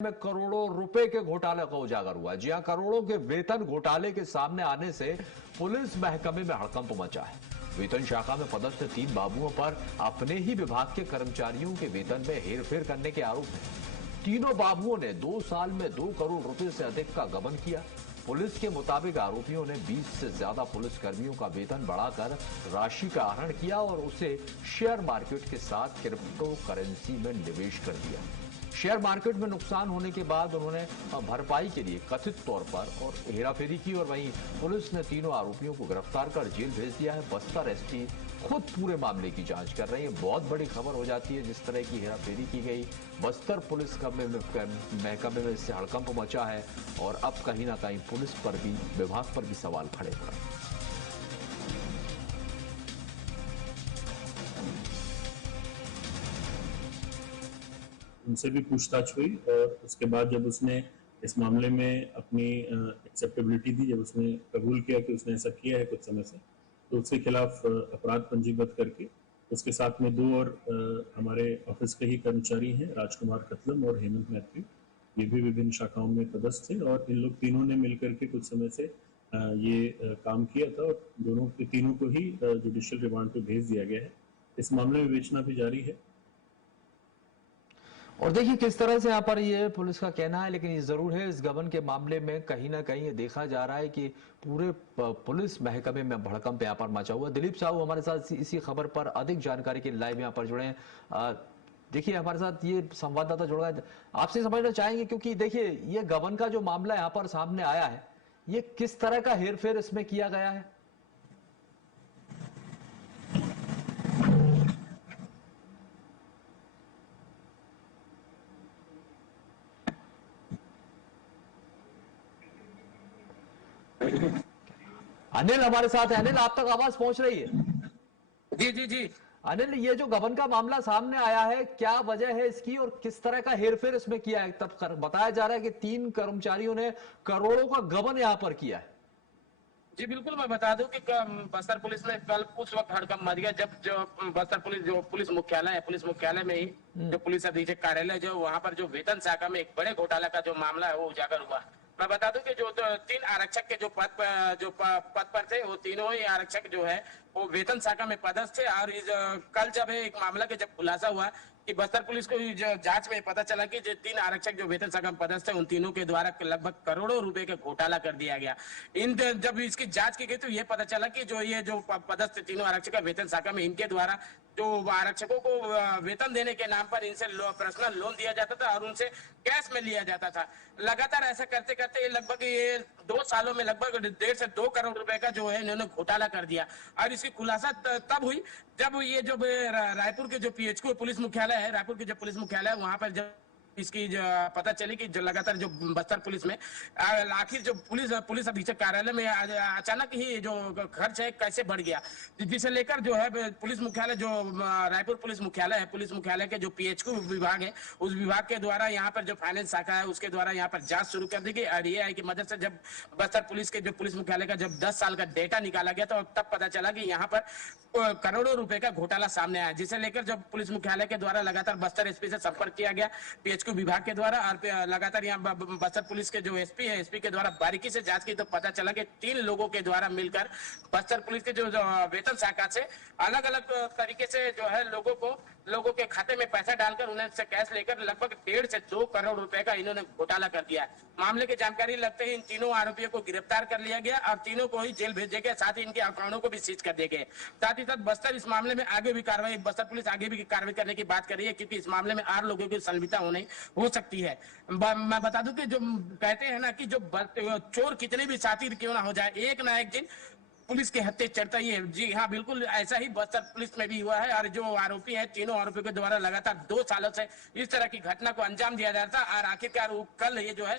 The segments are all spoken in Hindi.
में करोड़ों रुपए के घोटाले का उजागर हुआ। जी हां, करोड़ों के वेतन घोटाले के सामने आने से पुलिस महकमे में हड़कंप मचा है। वेतन शाखा में पदस्थ 3 बाबुओं पर अपने ही विभाग के कर्मचारियों के वेतन में हेरफेर करने के आरोप हैं। तीनों बाबुओं ने 2 साल में 2 करोड़ रुपए से अधिक का गबन किया। पुलिस के मुताबिक आरोपियों ने 20 से ज्यादा पुलिस कर्मियों का वेतन बढ़ाकर राशि का आहरण किया और उसे शेयर मार्केट के साथ क्रिप्टो करेंसी में निवेश कर दिया। शेयर मार्केट में नुकसान होने के बाद उन्होंने भरपाई के लिए कथित तौर पर और हेराफेरी की और वहीं पुलिस ने तीनों आरोपियों को गिरफ्तार कर जेल भेज दिया है। बस्तर एसपी खुद पूरे मामले की जांच कर रही है। बहुत बड़ी खबर हो जाती है जिस तरह की हेराफेरी की गई। बस्तर पुलिस महकमे में इससे हड़कंप मचा है और अब कहीं ना कहीं पुलिस पर भी, विभाग पर भी सवाल खड़े हो रहे हैं। उनसे भी पूछताछ हुई और उसके बाद जब उसने इस मामले में अपनी एक्सेप्टेबिलिटी दी, जब उसने कबूल किया कि उसने ऐसा किया है कुछ समय से, तो उसके खिलाफ अपराध पंजीबद्ध करके उसके साथ में 2 और हमारे ऑफिस के ही कर्मचारी हैं, राजकुमार कतलम और हेमंत मैथ्यू। ये भी विभिन्न शाखाओं में पदस्थ थे और इन लोग तीनों ने मिलकर के कुछ समय से ये काम किया था और तीनों को ही जुडिशियल रिमांड पे भेज दिया गया है। इस मामले में विवेचना भी जारी है। और देखिए किस तरह से यहाँ पर ये पुलिस का कहना है, लेकिन ये जरूर है इस गबन के मामले में कहीं ना कहीं ये देखा जा रहा है कि पूरे पुलिस महकमे में भड़कंप यहाँ पर मचा हुआ। दिलीप साहू हमारे साथ इसी खबर पर अधिक जानकारी के लाइव यहाँ पर जुड़े हैं। देखिए हमारे साथ ये संवाददाता जुड़ा है, आपसे समझना चाहेंगे क्योंकि देखिए ये गबन का जो मामला यहाँ पर सामने आया है, ये किस तरह का हेरफेर इसमें किया गया है? अनिल हमारे साथ है। अनिल, आप तक आवाज पहुंच रही है? जी जी जी। अनिल, ये जो गबन का मामला सामने आया है, क्या वजह है इसकी और किस तरह का हेरफेर इसमें किया है? तब बताया जा रहा है कि 3 कर्मचारियों ने करोड़ों का गबन यहां पर किया है। जी बिल्कुल, मैं बता दूं कि बस्तर पुलिस में कल उस वक्त हड़कंप मच गया जब जो बस्तर पुलिस जो पुलिस मुख्यालय है, पुलिस मुख्यालय में ही जो पुलिस अधीक्षक कार्यालय जो वहां पर जो वेतन शाखा में एक बड़े घोटाला का जो मामला है वो उजागर हुआ। मैं बता दूं कि जो 3 आरक्षक के जो पद पर थे, वो तीनों ही आरक्षक जो है वो वेतन शाखा में पदस्थ थे। और कल जब एक मामला के जब खुलासा हुआ कि बस्तर पुलिस को जांच में पता चला कि जो 3 आरक्षक जो वेतन शाखा में पदस्थ थे, उन तीनों के द्वारा लगभग करोड़ों रुपए का घोटाला कर दिया गया। जब इसकी जांच की गई तो ये पता चला कि ये जो पदस्थ तीनों आरक्षक का वेतन शाखा में, इनके द्वारा जो आरक्षकों को वेतन देने के नाम पर इनसे पर्सनल लोन दिया जाता था और उनसे कैश में लिया जाता था। लगातार ऐसा करते करते लगभग ये 2 सालों में लगभग 1.5 से 2 करोड़ रुपए का जो है इन्होंने घोटाला कर दिया। और इसकी खुलासा तब हुई जब ये जो रायपुर के जो पीएचक्यू पुलिस मुख्यालय है, रायपुर के जो पुलिस मुख्यालय है, वहां पर जब इसकी पता चली कि जो लगातार जो बस्तर पुलिस में आखिर जो पुलिस अधीक्षक कार्यालय में अचानक ही जो खर्च है कैसे बढ़ गया, जिसे लेकर जो है पुलिस मुख्यालय जो रायपुर पुलिस मुख्यालय है, पुलिस मुख्यालय के जो पीएचक्यू विभाग है, उस विभाग के द्वारा यहाँ पर जो फाइनेंस शाखा है उसके द्वारा यहाँ पर जांच शुरू कर दी गई। और ये की मदद से जब बस्तर पुलिस के जो पुलिस मुख्यालय का जब 10 साल का डेटा निकाला गया तो तब पता चला कि यहाँ पर करोड़ों रुपए का घोटाला सामने आया, जिसे लेकर जब पुलिस मुख्यालय के द्वारा लगातार बस्तर एसपी से संपर्क किया गया, पीएचक्यू विभाग के द्वारा, और लगातार यहाँ बस्तर पुलिस के जो एसपी है, एसपी के द्वारा बारीकी से जांच की तो पता चला कि 3 लोगों के द्वारा मिलकर बस्तर पुलिस के जो वेतन शाखा से अलग अलग तरीके से जो है लोगों के खाते में पैसा डालकर उन्हें से कैश लेकर लगभग 1.5 से 2 करोड़ रुपए का इन्होंने घोटाला कर दिया है। मामले की जानकारी लगते ही इन तीनों आरोपियों को गिरफ्तार कर लिया गया और तीनों को ही जेल भेजे गए, साथ ही इनके अकाउंटों को भी सीज कर दिए गए। साथ ही साथ बस्तर इस मामले में आगे भी कार्रवाई, बस्तर पुलिस आगे भी कार्रवाई करने की बात कर रही है क्योंकि इस मामले में 8 लोगों की संलिप्तता हो सकती है। मैं बता दूं कि जो कहते हैं ना कि जो चोर कितने भी शातिर क्यों ना हो जाए, एक ना एक दिन पुलिस के हत्थे चढ़ता ही है। जी हाँ, बिल्कुल ऐसा ही बस्तर पुलिस में भी हुआ है। और जो आरोपी है, तीनों आरोपियों के द्वारा लगातार 2 सालों से इस तरह की घटना को अंजाम दिया जा रहा था और आखिरकार कल ये जो है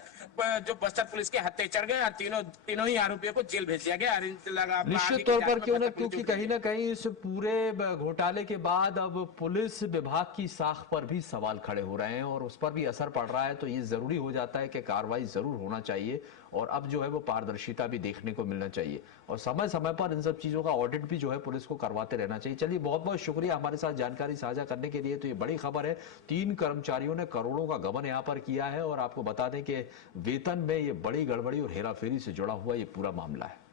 जो बस्तर पुलिस के हत्थे चढ़ गए और तीनों ही आरोपियों को जेल भेज दिया गया। और निश्चित तौर पर क्यों ना, क्योंकि कहीं ना कहीं इस पूरे घोटाले के बाद अब पुलिस विभाग की साख पर भी सवाल खड़े हो रहे हैं और उस पर भी असर पड़ रहा है। तो ये जरूरी हो जाता है कि कार्रवाई जरूर होना चाहिए और अब जो है वो पारदर्शिता भी देखने को मिलना चाहिए और समय समय पर इन सब चीजों का ऑडिट भी जो है पुलिस को करवाते रहना चाहिए। चलिए, बहुत बहुत शुक्रिया हमारे साथ जानकारी साझा करने के लिए। तो ये बड़ी खबर है, 3 कर्मचारियों ने करोड़ों का गबन यहां पर किया है और आपको बता दें कि वेतन में ये बड़ी गड़बड़ी और हेराफेरी से जुड़ा हुआ ये पूरा मामला है।